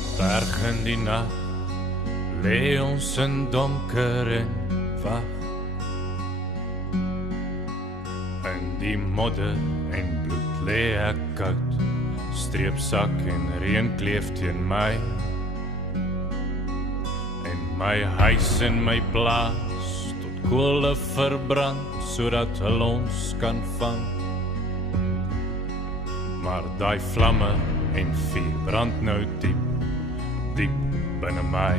'n berg in die nag, lê ons in donker en wag. In die modder en bloed lê ek koud, streepsak en reën kleef teen my. En my huis en my plaas tot kole verbrand, sodat hulle ons kan vang. Maar daai vlamme en vuur brand nou diep, diep binne my.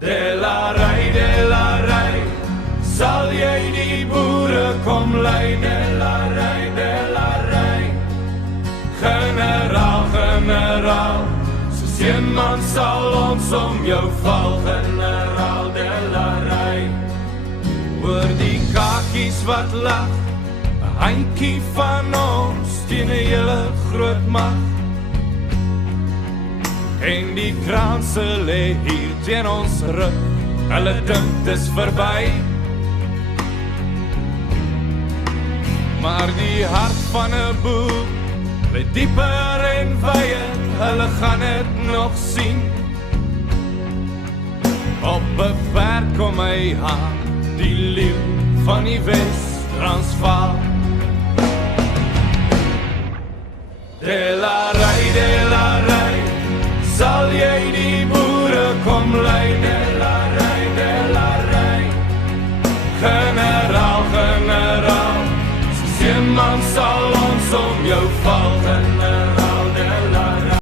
Delarai, sal jy die boere kom lei? Delarai, generaal, soos een man sal ons om jou val, generaal. Delarai, oor die kakies wat lag, 'n handjie van ons teen 'n hele groot mag. En die kraanse lê hier teen ons rug, hulle dink dis verby. Maar die hart van 'n boer lê dieper en wyer, hulle gaan dit nog sien. Op 'n ver kom hy aan, die leeu van die Wes-Transvaal.